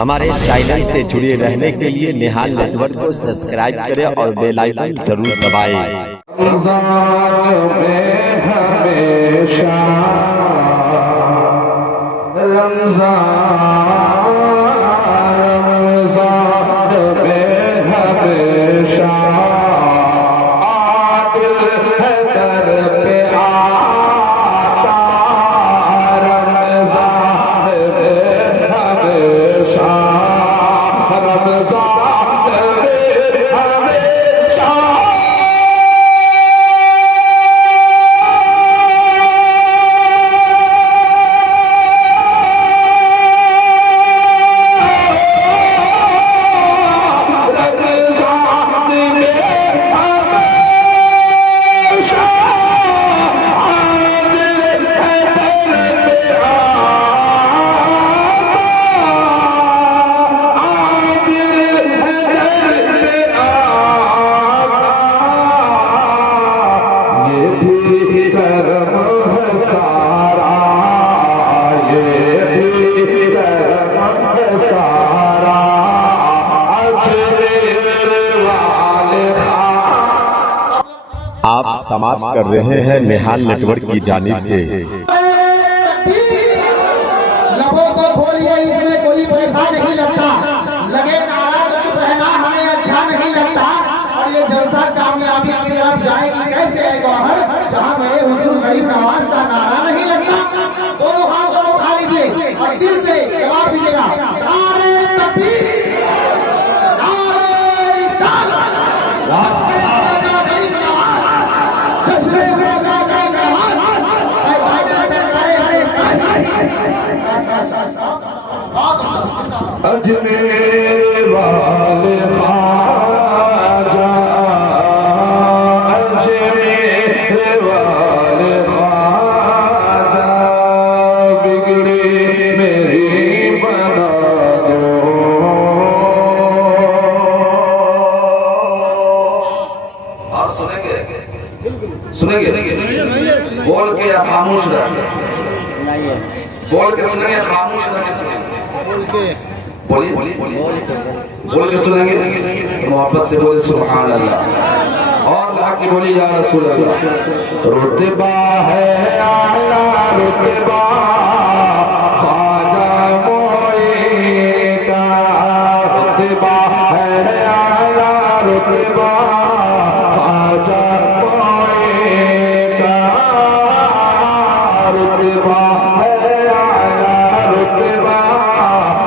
हमारे चैनल से जुड़े रहने के लिए निहाल नेटवर्क को सब्सक्राइब करें और बेल आइकन जरूर दबाएं। रमज़ान में हमेशा आप समाप्त कर रहे हैं निहाल नेटवर्क की जानिब से। लबों को खोलिए, इसमें कोई पैसा नहीं लगता, लगे नारा तो चुप रहना हमें अच्छा नहीं लगता। और ये जलसा कामयाबी की तरफ जाएगी कैसे है गौहर, जहाँ मेरे हुजूर गरीब नवाज का नारा नहीं लगता। दोनों हाथों को उठा लीजिए और दिल से जवाब दीजिएगा, नारे तकबीर, नारे रिसालत, अजमेर वाले ख्वाजा, अजमेर वाले ख्वाजा, बिगड़ी मेरी बना दो। और सुनेंगे बोल के या खामोश रह, बोल के सुनेंगे, खामोश रह के सुनेंगे, बोल के सुनेंगे, मोहब्बत से बोले सुभान अल्लाह। और लाख की बोली या रसूल अल्लाह। रुतबा है आला रुतबा ख्वाजा मोईन का, रुतबा है आला रुतबा ख्वाजा मोईन का, रुतबा है आला रुतबा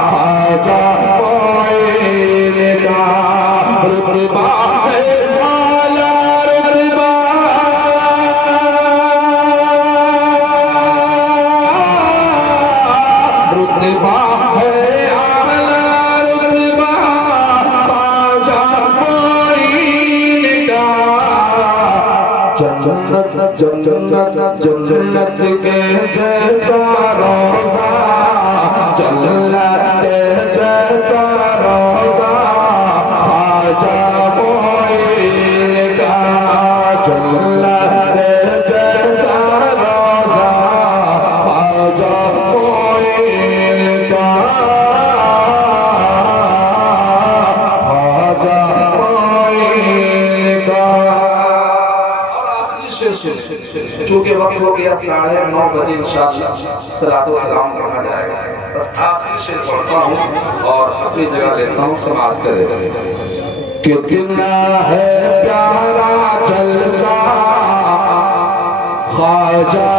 ख्वाजा मोईन का, रुतबा है आला रुतबा, रुतबा है आला रुतबा ख्वाजा मोईन का। जन्नत जन्नत जन्नत के जैसा रोज़ा, जन्नत के जैसा रोज़ा ख्वाजा मोईन का, जन्नत के जैसा रोज़ा ख्वाजा मोईन का, ख्वाजा मोईन का। और आखिरी शेर, चूंकि वक्त हो गया 9:30 बजे इंशाअल्लाह सलातो सलाम पढ़ा जाएगा, बस आखिरी शेर पढ़ता हूँ और अपनी जगह लेता हूँ, समाप्त करें। कितना है प्यारा जलसा ख्वाजा